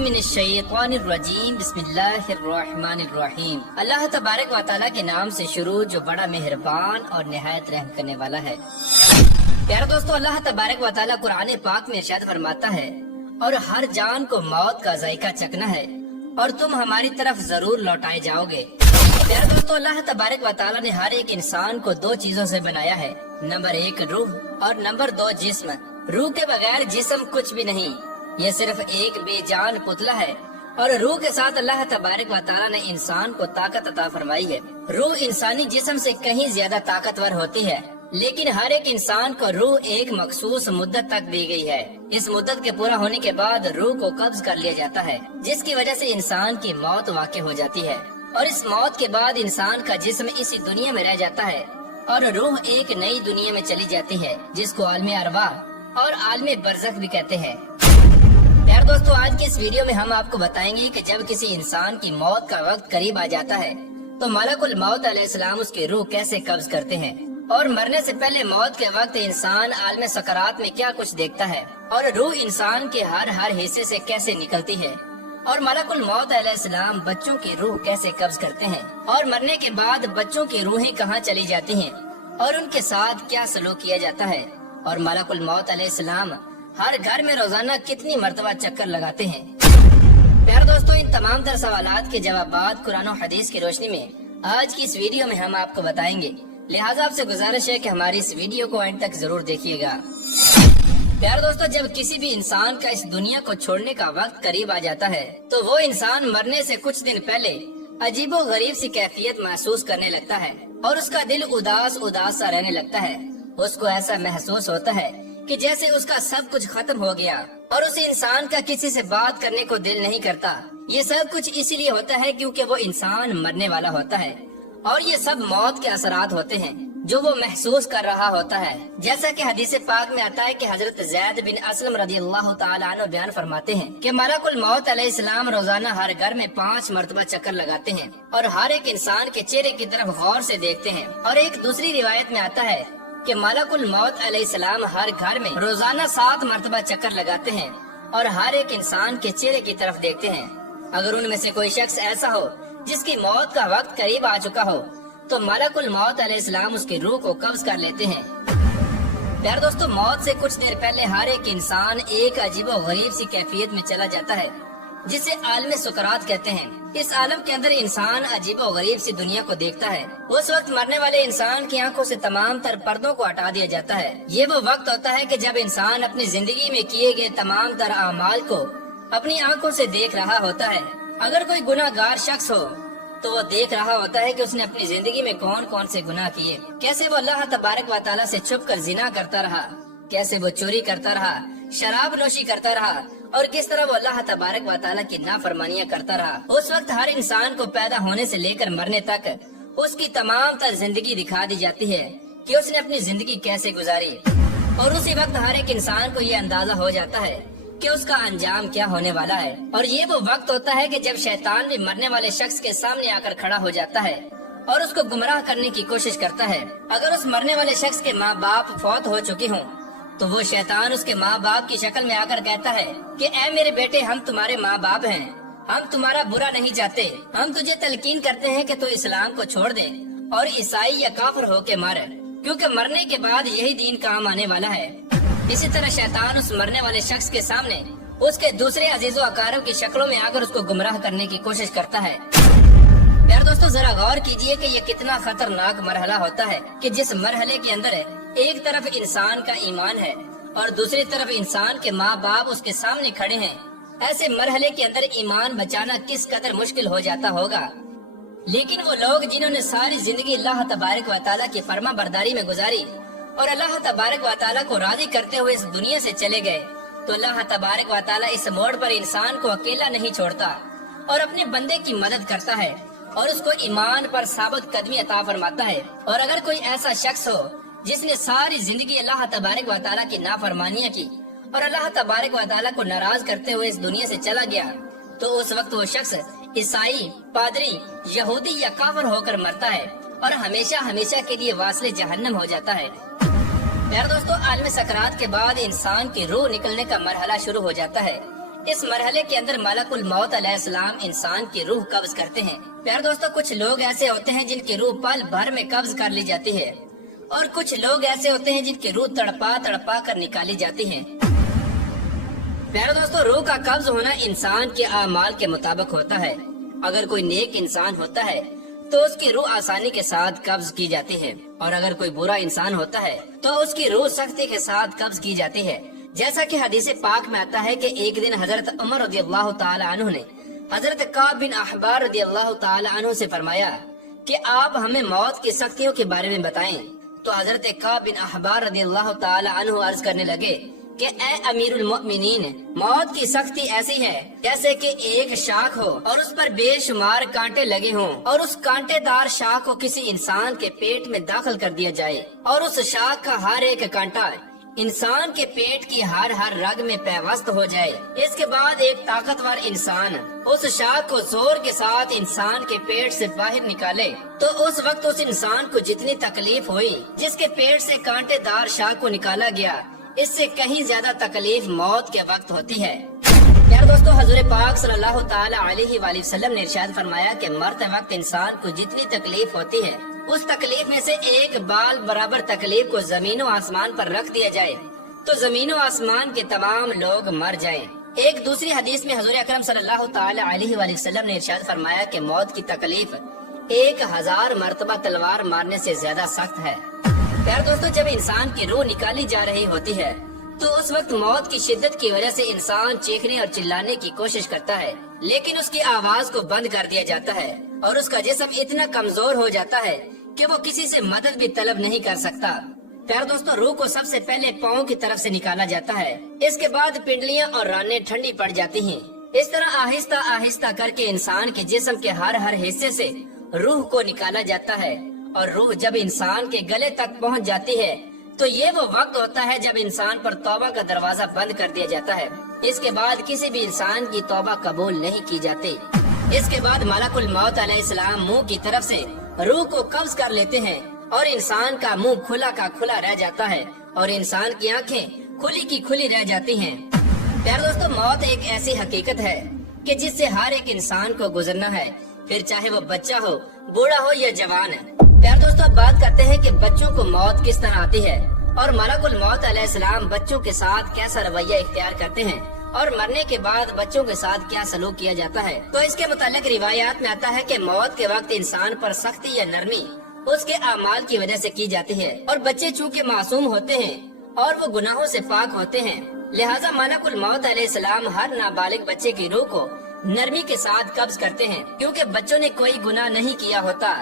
من الشیطان الرجیم بسم اللہ الرحمن الرحیم۔ اللہ تبارک و تعالیٰ کے نام سے شروع جو بڑا مہربان اور نہایت رحم کرنے والا ہے۔ پیارے دوستو، اللہ تبارک و تعالیٰ قرآن پاک میں ارشاد فرماتا ہے، اور ہر جان کو موت کا ذائقہ چکھنا ہے اور تم ہماری طرف ضرور لوٹائے جاؤ گے۔ پیارے دوستو، اللہ تبارک و تعالیٰ نے ہر ایک انسان کو دو چیزوں سے بنایا ہے، نمبر 1 روح اور نمبر 2 جسم۔ روح کے بغیر جسم کچھ بھی نہیں، یہ صرف ایک بے جان پتلا ہے، اور روح کے ساتھ اللہ تبارک و تعالیٰ نے انسان کو طاقت عطا فرمائی ہے۔ روح انسانی جسم سے کہیں زیادہ طاقتور ہوتی ہے، لیکن ہر ایک انسان کو روح ایک مخصوص مدت تک دی گئی ہے۔ اس مدت کے پورا ہونے کے بعد روح کو قبض کر لیا جاتا ہے، جس کی وجہ سے انسان کی موت واقع ہو جاتی ہے، اور اس موت کے بعد انسان کا جسم اسی دنیا میں رہ جاتا ہے اور روح ایک نئی دنیا میں چلی جاتی ہے، جس کو عالم ارواح اور عالم برزخ بھی کہتے ہیں۔ پیارے دوستو، آج کی اس ویڈیو میں ہم آپ کو بتائیں گے کہ جب کسی انسان کی موت کا وقت قریب آ جاتا ہے تو ملک الموت علیہ السلام اس کی روح کیسے قبض کرتے ہیں، اور مرنے سے پہلے موت کے وقت انسان عالم سکرات میں کیا کچھ دیکھتا ہے، اور روح انسان کے ہر حصے سے کیسے نکلتی ہے، اور ملک الموت علیہ السلام بچوں کی روح کیسے قبض کرتے ہیں، اور مرنے کے بعد بچوں کی روحیں کہاں چلی جاتی ہیں اور ان کے ساتھ کیا سلوک کیا جاتا ہے، اور ملک الموت علیہ السلام ہر گھر میں روزانہ کتنی مرتبہ چکر لگاتے ہیں۔ پیارے دوستو، ان تمام تر سوالات کے جوابات قرآن و حدیث کی روشنی میں آج کی اس ویڈیو میں ہم آپ کو بتائیں گے، لہٰذا آپ سے گزارش ہے کہ ہماری اس ویڈیو کو اینڈ تک ضرور دیکھیے گا۔ پیارے دوستو، جب کسی بھی انسان کا اس دنیا کو چھوڑنے کا وقت قریب آ جاتا ہے تو وہ انسان مرنے سے کچھ دن پہلے عجیب و غریب سی کیفیت محسوس کرنے لگتا ہے، اور اس کا دل اداس سا رہنے لگتا ہے۔ اس کو ایسا محسوس ہوتا ہے کہ جیسے اس کا سب کچھ ختم ہو گیا، اور اس انسان کا کسی سے بات کرنے کو دل نہیں کرتا۔ یہ سب کچھ اسی لیے ہوتا ہے کیونکہ وہ انسان مرنے والا ہوتا ہے، اور یہ سب موت کے اثرات ہوتے ہیں جو وہ محسوس کر رہا ہوتا ہے۔ جیسا کہ حدیث پاک میں آتا ہے کہ حضرت زید بن اسلم رضی اللہ تعالیٰ عنہ بیان فرماتے ہیں کہ ملک الموت علیہ السلام روزانہ ہر گھر میں 5 مرتبہ چکر لگاتے ہیں اور ہر ایک انسان کے چہرے کی طرف غور سے دیکھتے ہیں۔ اور ایک دوسری روایت میں آتا ہے کہ ملک الموت علیہ السلام ہر گھر میں روزانہ 7 مرتبہ چکر لگاتے ہیں اور ہر ایک انسان کے چہرے کی طرف دیکھتے ہیں۔ اگر ان میں سے کوئی شخص ایسا ہو جس کی موت کا وقت قریب آ چکا ہو تو ملک الموت علیہ السلام اس کی روح کو قبض کر لیتے ہیں۔ پیارے دوستو، موت سے کچھ دیر پہلے ہر ایک انسان ایک عجیب و غریب سی کیفیت میں چلا جاتا ہے جسے عالم سکرات کہتے ہیں۔ اس عالم کے اندر انسان عجیب و غریب سی دنیا کو دیکھتا ہے۔ اس وقت مرنے والے انسان کی آنکھوں سے تمام تر پردوں کو ہٹا دیا جاتا ہے۔ یہ وہ وقت ہوتا ہے کہ جب انسان اپنی زندگی میں کیے گئے تمام تر اعمال کو اپنی آنکھوں سے دیکھ رہا ہوتا ہے۔ اگر کوئی گناہ گار شخص ہو تو وہ دیکھ رہا ہوتا ہے کہ اس نے اپنی زندگی میں کون کون سے گناہ کیے، کیسے وہ اللہ تبارک و تعالیٰ سے چھپ کر زنا کرتا رہا، کیسے وہ چوری کرتا رہا، شراب نوشی کرتا رہا، اور کس طرح وہ اللہ تبارک و تعالیٰ کی نافرمانیاں کرتا رہا۔ اس وقت ہر انسان کو پیدا ہونے سے لے کر مرنے تک اس کی تمام تر زندگی دکھا دی جاتی ہے کہ اس نے اپنی زندگی کیسے گزاری، اور اسی وقت ہر ایک انسان کو یہ اندازہ ہو جاتا ہے کہ اس کا انجام کیا ہونے والا ہے۔ اور یہ وہ وقت ہوتا ہے کہ جب شیطان بھی مرنے والے شخص کے سامنے آ کر کھڑا ہو جاتا ہے اور اس کو گمراہ کرنے کی کوشش کرتا ہے۔ اگر اس مرنے والے شخص کے ماں باپ فوت ہو چکے ہوں تو وہ شیطان اس کے ماں باپ کی شکل میں آ کر کہتا ہے کہ اے میرے بیٹے، ہم تمہارے ماں باپ ہیں، ہم تمہارا برا نہیں چاہتے، ہم تجھے تلقین کرتے ہیں کہ تو اسلام کو چھوڑ دے اور عیسائی یا کافر ہو کے مر، کیونکہ مرنے کے بعد یہی دین کام آنے والا ہے۔ اسی طرح شیطان اس مرنے والے شخص کے سامنے اس کے دوسرے عزیز و اقارب کی شکلوں میں آ کر اس کو گمراہ کرنے کی کوشش کرتا ہے۔ پیارے دوستو، ذرا غور کیجئے کہ یہ کتنا خطرناک مرحلہ ہوتا ہے کہ جس مرحلے کے اندر ایک طرف انسان کا ایمان ہے اور دوسری طرف انسان کے ماں باپ اس کے سامنے کھڑے ہیں۔ ایسے مرحلے کے اندر ایمان بچانا کس قدر مشکل ہو جاتا ہوگا، لیکن وہ لوگ جنہوں نے ساری زندگی اللہ تبارک و تعالیٰ کی فرما برداری میں گزاری اور اللہ تبارک و تعالیٰ کو راضی کرتے ہوئے اس دنیا سے چلے گئے، تو اللہ تبارک و تعالیٰ اس موڑ پر انسان کو اکیلا نہیں چھوڑتا اور اپنے بندے کی مدد کرتا ہے اور اس کو ایمان پر ثابت قدمی عطا فرماتا ہے۔ اور اگر کوئی ایسا شخص ہو جس نے ساری زندگی اللہ تبارک و تعالیٰ کی نافرمانیاں کی اور اللہ تبارک و تعالیٰ کو ناراض کرتے ہوئے اس دنیا سے چلا گیا، تو اس وقت وہ شخص عیسائی، پادری، یہودی یا کافر ہو کر مرتا ہے اور ہمیشہ ہمیشہ کے لیے واصل جہنم ہو جاتا ہے۔ پیارے دوستو، عالم سکرات کے بعد انسان کی روح نکلنے کا مرحلہ شروع ہو جاتا ہے۔ اس مرحلے کے اندر ملک الموت علیہ السلام انسان کی روح قبض کرتے ہیں۔ پیارے دوستو، کچھ لوگ ایسے ہوتے ہیں جن کی روح پل بھر میں قبض کر لی جاتی ہے، اور کچھ لوگ ایسے ہوتے ہیں جن کی روح تڑپا تڑپا کر نکالی جاتی ہے۔ پیارے دوستو، روح کا قبض ہونا انسان کے اعمال کے مطابق ہوتا ہے۔ اگر کوئی نیک انسان ہوتا ہے تو اس کی روح آسانی کے ساتھ قبض کی جاتی ہے، اور اگر کوئی برا انسان ہوتا ہے تو اس کی روح سختی کے ساتھ قبض کی جاتی ہے۔ جیسا کہ حدیث پاک میں آتا ہے کہ ایک دن حضرت عمر رضی اللہ تعالی عنہ نے حضرت کعب بن احبار رضی اللہ تعالی عنہ سے فرمایا کہ آپ ہمیں موت کی سختیوں کے بارے میں بتائیں۔ تو حضرت کعب بن احبار رضی اللہ تعالی عنہ عرض کرنے لگے کہ اے امیر المؤمنین، موت کی سختی ایسی ہے جیسے کہ ایک شاخ ہو اور اس پر بے شمار کانٹے لگے ہوں، اور اس کانٹے دار شاخ کو کسی انسان کے پیٹ میں داخل کر دیا جائے، اور اس شاخ کا ہر ایک کانٹا انسان کے پیٹ کی ہر رگ میں پیوست ہو جائے۔ اس کے بعد ایک طاقتور انسان اس شاخ کو زور کے ساتھ انسان کے پیٹ سے باہر نکالے، تو اس وقت اس انسان کو جتنی تکلیف ہوئی جس کے پیٹ سے کانٹے دار شاخ کو نکالا گیا، اس سے کہیں زیادہ تکلیف موت کے وقت ہوتی ہے۔ پیارے دوستو، حضور پاک صلی اللہ تعالی علیہ وآلہ وسلم نے ارشاد فرمایا کہ مرتے وقت انسان کو جتنی تکلیف ہوتی ہے، اس تکلیف میں سے ایک بال برابر تکلیف کو زمین و آسمان پر رکھ دیا جائے تو زمین و آسمان کے تمام لوگ مر جائیں۔ ایک دوسری حدیث میں حضور اکرم صلی اللہ تعالی علیہ وآلہ وسلم نے ارشاد فرمایا کہ موت کی تکلیف 1000 مرتبہ تلوار مارنے سے زیادہ سخت ہے۔ پیارے دوستو، جب انسان کی روح نکالی جا رہی ہوتی ہے تو اس وقت موت کی شدت کی وجہ سے انسان چیخنے اور چلانے کی کوشش کرتا ہے، لیکن اس کی آواز کو بند کر دیا جاتا ہے، اور اس کا جسم اتنا کمزور ہو جاتا ہے کہ وہ کسی سے مدد بھی طلب نہیں کر سکتا۔ پیارے دوستو، روح کو سب سے پہلے پاؤں کی طرف سے نکالا جاتا ہے، اس کے بعد پنڈلیاں اور رانیں ٹھنڈی پڑ جاتی ہیں۔ اس طرح آہستہ آہستہ کر کے انسان کے جسم کے ہر حصے سے روح کو نکالا جاتا ہے، اور روح جب انسان کے گلے تک پہنچ جاتی ہے تو یہ وہ وقت ہوتا ہے جب انسان پر توبہ کا دروازہ بند کر دیا جاتا ہے۔ اس کے بعد کسی بھی انسان کی توبہ قبول نہیں کی جاتی۔ اس کے بعد ملک الموت علیہ السلام منہ کی طرف سے روح کو قبض کر لیتے ہیں، اور انسان کا منہ کھلا کا کھلا رہ جاتا ہے، اور انسان کی آنکھیں کھلی کی کھلی رہ جاتی ہیں۔ پیارے دوستو، موت ایک ایسی حقیقت ہے کہ جس سے ہر ایک انسان کو گزرنا ہے، پھر چاہے وہ بچہ ہو، بوڑھا ہو یا جوان ہے۔ پیارے دوستو، اب بات کرتے ہیں کہ بچوں کو موت کس طرح آتی ہے، اور ملک الموت علیہ السلام بچوں کے ساتھ کیسا رویہ اختیار کرتے ہیں، اور مرنے کے بعد بچوں کے ساتھ کیا سلوک کیا جاتا ہے۔ تو اس کے متعلق روایات میں آتا ہے کہ موت کے وقت انسان پر سختی یا نرمی اس کے اعمال کی وجہ سے کی جاتی ہے، اور بچے چونکہ معصوم ہوتے ہیں اور وہ گناہوں سے پاک ہوتے ہیں، لہٰذا ملک الموت علیہ السلام ہر نابالغ بچے کی روح کو نرمی کے ساتھ قبض کرتے ہیں، کیونکہ بچوں نے کوئی گناہ نہیں کیا ہوتا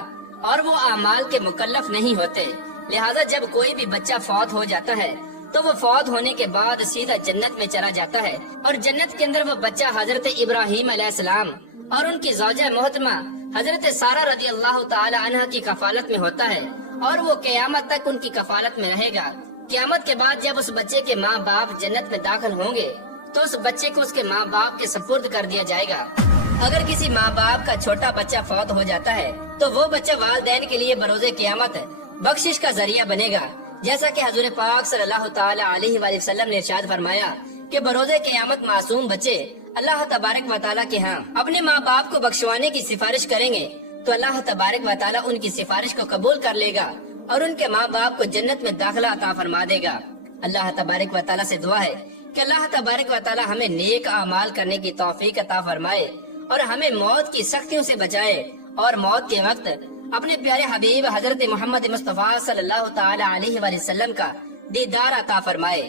اور وہ اعمال کے مکلف نہیں ہوتے۔ لہٰذا جب کوئی بھی بچہ فوت ہو جاتا ہے تو وہ فوت ہونے کے بعد سیدھا جنت میں چلا جاتا ہے، اور جنت کے اندر وہ بچہ حضرت ابراہیم علیہ السلام اور ان کی زوجہ محترمہ حضرت سارہ رضی اللہ تعالی عنہ کی کفالت میں ہوتا ہے، اور وہ قیامت تک ان کی کفالت میں رہے گا۔ قیامت کے بعد جب اس بچے کے ماں باپ جنت میں داخل ہوں گے تو اس بچے کو اس کے ماں باپ کے سپرد کر دیا جائے گا۔ اگر کسی ماں باپ کا چھوٹا بچہ فوت ہو جاتا ہے تو وہ بچہ والدین کے لیے بروز قیامت بخشش کا ذریعہ بنے گا، جیسا کہ حضور پاک صلی اللہ تعالی علیہ وآلہ وسلم نے ارشاد فرمایا کہ بروز قیامت معصوم بچے اللہ تبارک و تعالیٰ کے ہاں اپنے ماں باپ کو بخشوانے کی سفارش کریں گے تو اللہ تبارک و تعالیٰ ان کی سفارش کو قبول کر لے گا اور ان کے ماں باپ کو جنت میں داخلہ عطا فرما دے گا۔ اللہ تبارک و تعالیٰ سے دعا ہے کہ اللہ تبارک و تعالیٰ ہمیں نیک اعمال کرنے کی توفیق عطا فرمائے اور ہمیں موت کی سختیوں سے بچائے، اور موت کے وقت اپنے پیارے حبیب حضرت محمد مصطفیٰ صلی اللہ تعالی علیہ وسلم کا دیدار عطا فرمائے۔